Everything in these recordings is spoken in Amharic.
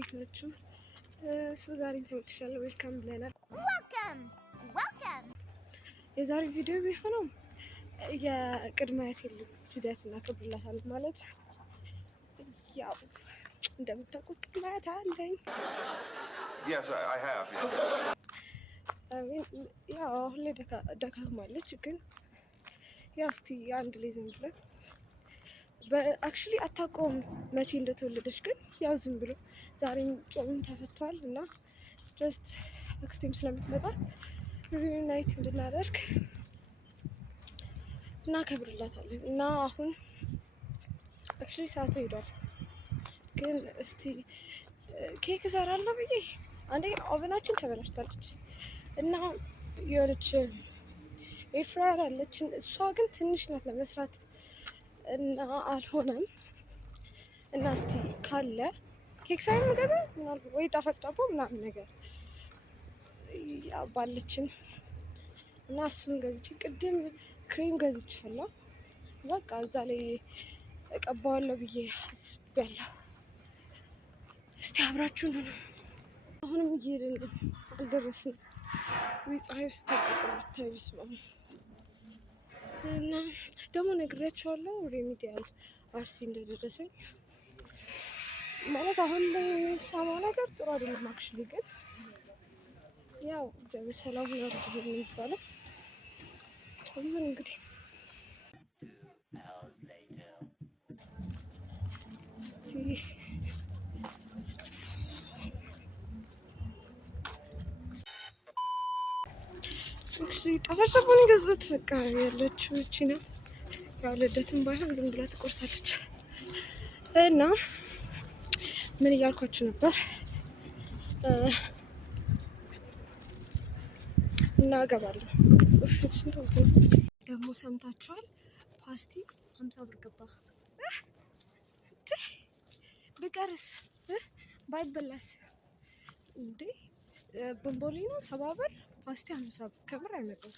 እንዴት ናችሁ? ዛሬ ተመልሻለሁ። ዌልካም ብለናል። የዛሬ ቪዲዮ ቢሆነው የቅድመ አያቴ ልደት እናከብርላታለን። ማለት ያው እንደምታውቁት ቅድመ አያት አለኝ። ያው አሁን ላይ ደካክማለች፣ ግን ያው እስቲ አንድ ላይ ዝም ብለን በአክቹሊ አታውቀውም መቼ እንደተወለደች፣ ግን ያው ዝም ብሎ ዛሬም ጾም ተፈቷል እና ጀስት አክስቴም ስለምትመጣ ሪዩናይት እንድናደርግ እናከብርላታለን። እና አሁን አክቹሊ ሰዓቱ ሄዷል፣ ግን እስቲ ኬክ እሰራለሁ ብዬ አንዴ ኦቨናችን ተበላሽታለች እና የሆነች ኤርፍራየር አለችን፣ እሷ ግን ትንሽ ናት ለመስራት እና አልሆነም። እና እስቲ ካለ ኬክ ሳይሆን ገዛ ምናልባት ወይ ጣፋጭ ዳቦ ምናምን ነገር ባለችን እና እሱን ገዝቼ ቅድም ክሬም ገዝቻለሁ። በቃ እዛ ላይ እቀባዋለሁ ብዬ አስቤያለሁ። እስቲ አብራችሁን ነው። አሁንም እየሄድን ነው፣ አልደረስንም። ፀሐይ ስታጠቅ ብታይ ስማ። እና ደግሞ ነግሬያቸዋለሁ ሬሚዲያል አርሲ እንደደረሰኝ። ማለት አሁን ላይ የሚሰማው ነገር ጥሩ አይደለም። አክቹሊ ግን ያው እግዚአብሔር ሰላም ያድርግልን የሚባለው ይሁን እንግዲህ። ጣፋጭ ዳቦ ነው የገዛሁት። በቃ ያለችው እቺ ናት። ያው ልደትም ባይሆን ዝም ብላ ትቆርሳለች። እና ምን እያልኳችሁ ነበር? እና እገባለሁ። ስንት ደግሞ ሰምታችኋል? ፓስቲ 50 ብር ገባ። ብቀርስ ባይበላስ እንዴ? ቦምቦሊኖ 70 ብር፣ ፓስቲ 50 ብር። ከምር አይመጣም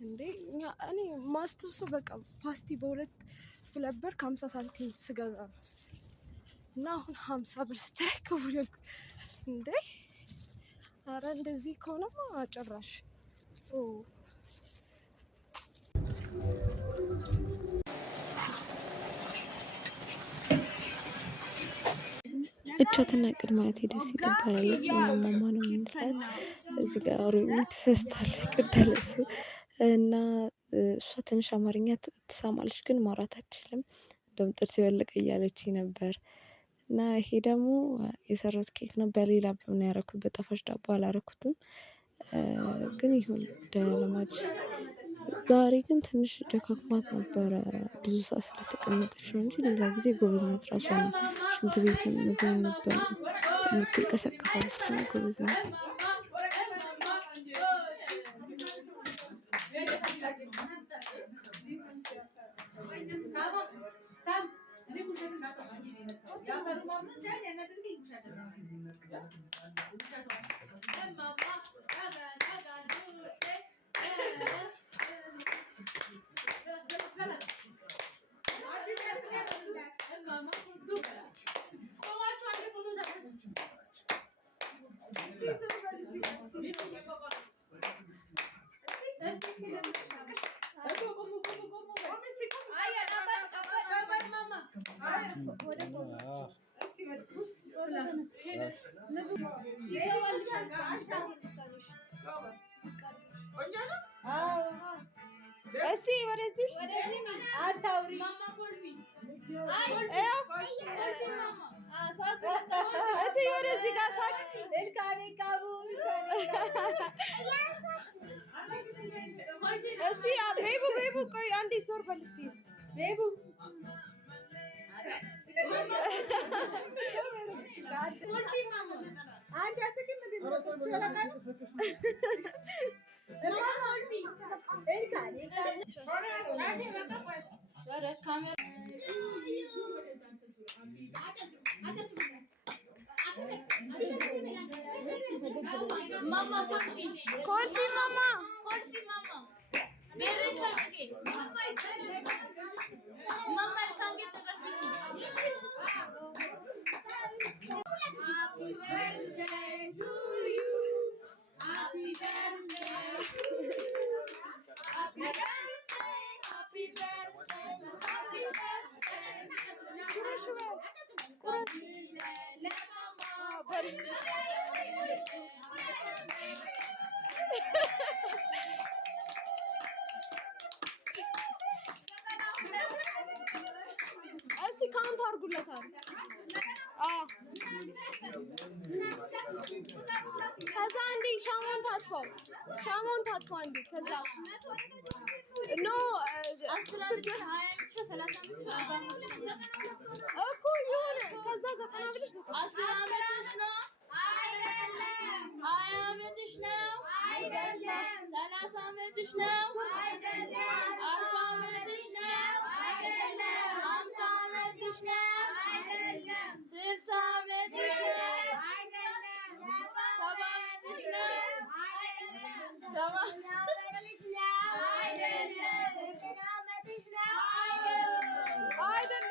እንዴ? እኔ ማስተሱ በቃ ፓስቲ በሁለት ብር ከ50 ሳንቲም ስገዛ ነው እና አሁን 50 ብር ስታይ ከሁሉ እንዴ! አረ እንደዚህ ከሆነማ ጭራሽ እቻትና ቅድመ አያቴ ደስ ትባላለች። ማማ ነው የምንላት። እዚህ ጋር ሩሚ ትሰስታለች ቅዳለሱ እና እሷ ትንሽ አማርኛ ትሰማለች፣ ግን ማውራት አትችልም። እንደውም ጥርስ ይበልቅ እያለች ነበር። እና ይሄ ደግሞ የሰራሁት ኬክ ነው። በሌላ ነው ያደረኩት፣ በጣፋጭ ዳቦ አላረኩትም። ግን ይሁን ደለማች። ዛሬ ግን ትንሽ ደካክማት ነበረ፣ ብዙ ሰዓት ስለተቀመጠች ነው እንጂ ሌላ ጊዜ ጎበዝ ናት። ራሷ ናት ሽንት ቤት ምግብ ነበር የምትንቀሳቀሳለች እና ጎበዝ ናት። እስቲ ወደዚህ አታውሪ እቲ ወደዚህ ጋር ሳቅ ልካኔ ካቡ እስቲ ቤቡ ቆይ አንዴ ዞር በል እስቲ ቤቡ አንቺ አስቂም ምንድን ነው ስለለካ ነው Mama Kolfi mama mere kanke mama kanke tagar sisi እስቲ ካውንት አድርጉለታል። ከዛ አንዴ ሻማውን ታጥፋው አንዴ። ከዛ ኖ እኮ የሆነ ከዛ 90 ብለሽ 10 ዓመትሽ ነው አይደለም? 20 ዓመትሽ ነው አይደለም? 30 ዓመትሽ ነው አይደለም? 40 ዓመትሽ ነው አይደለም? 50 ዓመትሽ ነው አይደለም? 60 ዓመትሽ ነው አይደለም? 70 ዓመትሽ ነው አይደለም? 70 ዓመትሽ ነው አይደለም? 90 ዓመትሽ ነው አይደለም?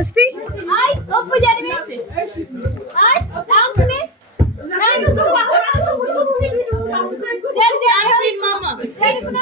እስቲ አይ ኦፍ ጀርሜ አይ አም ስሜ ጀርጀር ማማ ጀርኩና